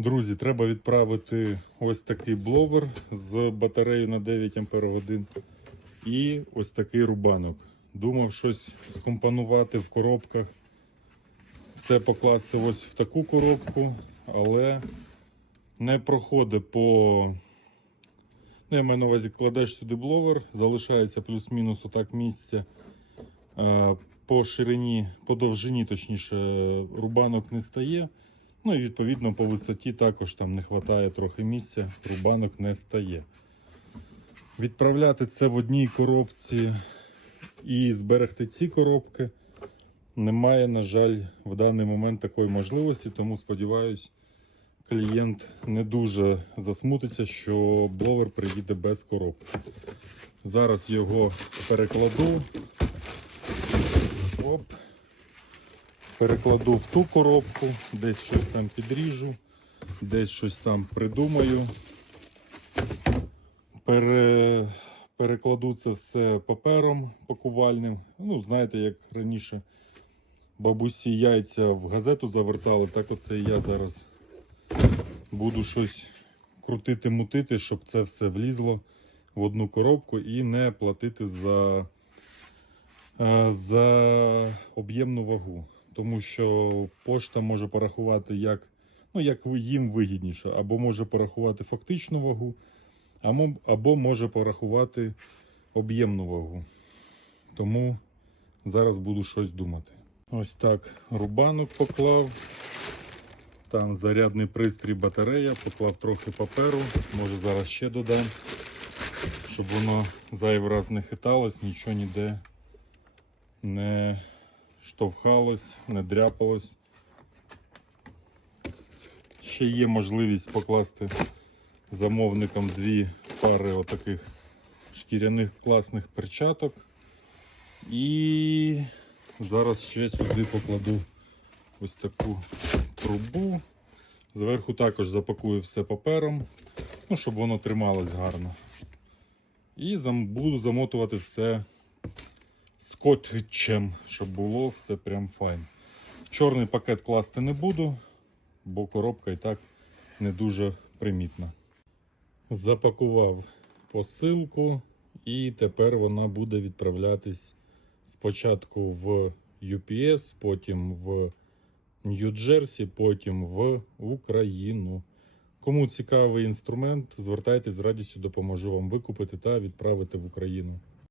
Друзі, треба відправити ось такий бловер з батареєю на 9 Ах і ось такий рубанок. Думав щось скомпонувати в коробках, все покласти ось в таку коробку, але не проходить по. Ну, я маю на увазі, кладеш сюди бловер, залишається плюс-мінус отак місце. Е, По ширині, по довжині, точніше, рубанок не стає. Ну і відповідно по висоті також там не вистачає трохи місця, рубанок не стає. Відправляти це в одній коробці і зберегти ці коробки немає, на жаль, в даний момент такої можливості, тому сподіваюся, клієнт не дуже засмутиться, що бловер приїде без коробки. Зараз його перекладу. Перекладу в ту коробку, десь щось там підріжу, десь щось там придумаю. Пере... Перекладу це все папером пакувальним. Ну, знаєте, як раніше бабусі яйця в газету завертали, так оце і я зараз буду щось крутити, мутити, щоб це все влізло в одну коробку і не платити за, е, за об'ємну вагу. Тому що пошта може порахувати як, ну, як їм вигідніше, або може порахувати фактичну вагу, або, може порахувати об'ємну вагу. Тому зараз буду щось думати. Ось так рубанок поклав. Там зарядний пристрій батарея, поклав трохи паперу, може зараз ще додам, щоб воно зайвий раз не хиталось, нічого ніде не штовхалось, не дряпалось. Ще є можливість покласти замовникам дві пари отаких шкіряних класних перчаток. І зараз ще сюди покладу ось таку трубу. Зверху також запакую все папером, ну, щоб воно трималось гарно. І буду замотувати все скотчем, щоб було все прям файн. Чорний пакет класти не буду, бо коробка і так не дуже примітна. Запакував посилку, і тепер вона буде відправлятись спочатку в UPS, потім в Нью-Джерсі, потім в Україну. Кому цікавий інструмент, звертайтесь з радістю допоможу вам викупити та відправити в Україну.